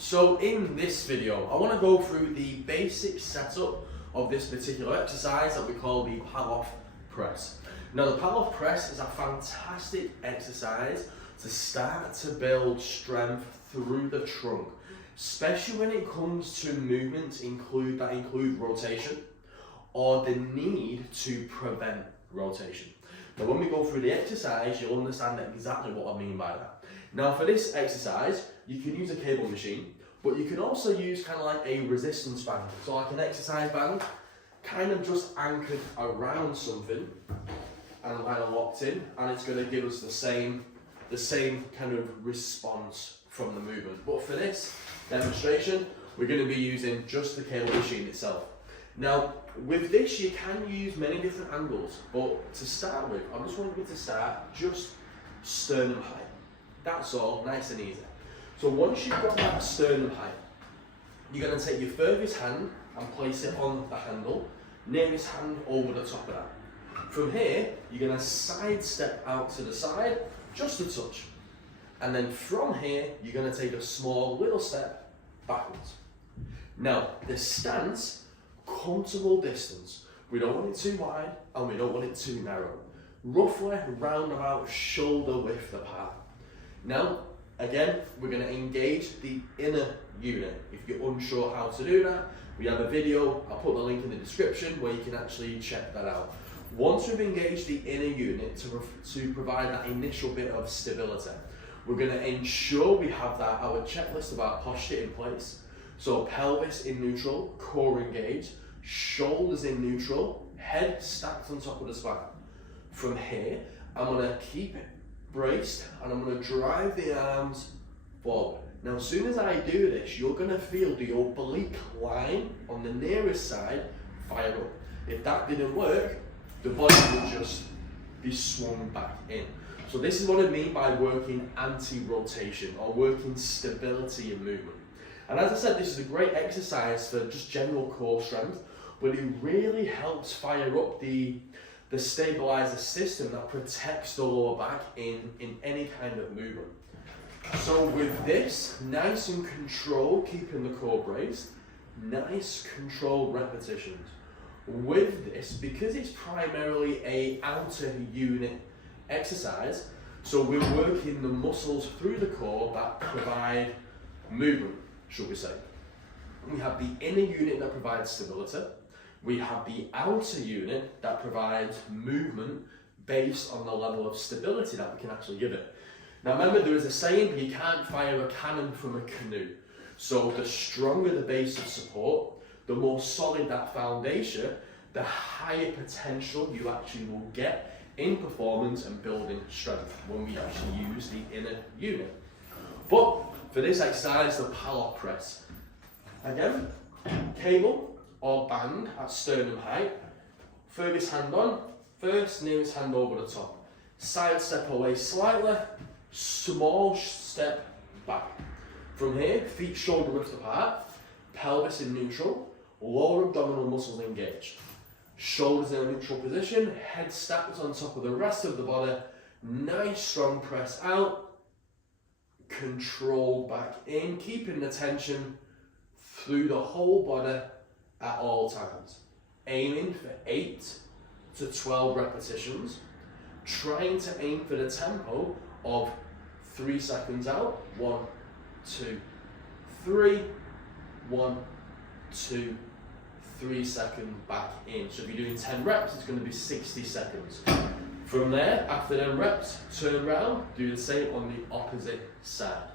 So in this video, I want to go through the basic setup of this particular exercise that we call the pull-off press. Now the pull-off press is a fantastic exercise to start to build strength through the trunk, especially when it comes to movements that include rotation or the need to prevent rotation. Now when we go through the exercise, you'll understand exactly what I mean by that. Now for this exercise, you can use a cable machine, but you can also use kind of like a resistance band. So like an exercise band, kind of just anchored around something and kind of locked in, and it's going to give us the same kind of response from the movement. But for this demonstration, we're going to be using just the cable machine itself. Now with this, you can use many different angles, but to start with, I just want you to start just sternum height. That's all, nice and easy. So once you've got that sternum height, you're going to take your furthest hand and place it on the handle, nearest hand over the top of that. From here, you're going to sidestep out to the side, just a touch. And then from here, you're going to take a small little step backwards. Now, the stance, comfortable distance. We don't want it too wide and we don't want it too narrow. Roughly round about shoulder width apart. Now, again, we're going to engage the inner unit. If you're unsure how to do that, we have a video, I'll put the link in the description where you can actually check that out. Once we've engaged the inner unit to provide that initial bit of stability, we're going to ensure we have our checklist of our posture in place. So pelvis in neutral, core engaged, shoulders in neutral, head stacked on top of the spine. From here, I'm going to keep it braced and I'm going to drive the arms forward. Now as soon as I do this, you're going to feel the oblique line on the nearest side fire up. If that didn't work, the body will just be swung back in. So this is what I mean by working anti-rotation or working stability in movement. And as I said, this is a great exercise for just general core strength, but it really helps fire up the stabilizer system that protects the lower back in any kind of movement. So with this, nice and controlled, keeping the core braced, nice controlled repetitions. With this, because it's primarily a outer unit exercise, so we're working the muscles through the core that provide movement, should we say. We have the inner unit that provides stability. We have the outer unit that provides movement based on the level of stability that we can actually give it. Now remember, there is a saying, you can't fire a cannon from a canoe. So the stronger the base of support, the more solid that foundation, the higher potential you actually will get in performance and building strength when we actually use the inner unit. But for this exercise, the pull-off press. Again, cable or band at sternum height, furthest hand on, first nearest hand over the top. Side step away slightly, small step back. From here, feet shoulder width apart, pelvis in neutral, lower abdominal muscles engaged. Shoulders in a neutral position, head stacked on top of the rest of the body, nice strong press out, control back in, keeping the tension through the whole body at all times. Aiming for 8 to 12 repetitions, trying to aim for the tempo of 3 seconds out, 1, 2, 3, 1, 2, 3 seconds back in. So if you're doing 10 reps, it's going to be 60 seconds. From there, after them reps, turn around, do the same on the opposite side.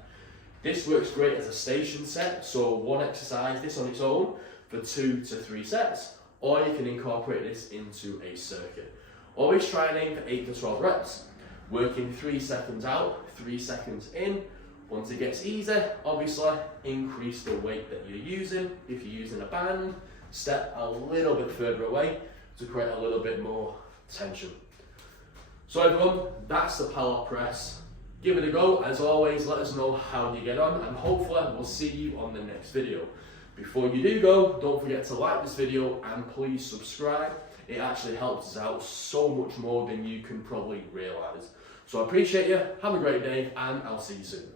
This works great as a station set, so one exercise, this on its own, for 2 to 3 sets, or you can incorporate this into a circuit. Always try and aim for 8 to 12 reps, working 3 seconds out, 3 seconds in. Once it gets easier, obviously increase the weight that you're using. If you're using a band, step a little bit further away to create a little bit more tension. So everyone, that's the pull-off press. Give it a go. As always, let us know how you get on, and hopefully we'll see you on the next video. Before you do go, don't forget to like this video and please subscribe. It actually helps us out so much more than you can probably realise. So I appreciate you, have a great day, and I'll see you soon.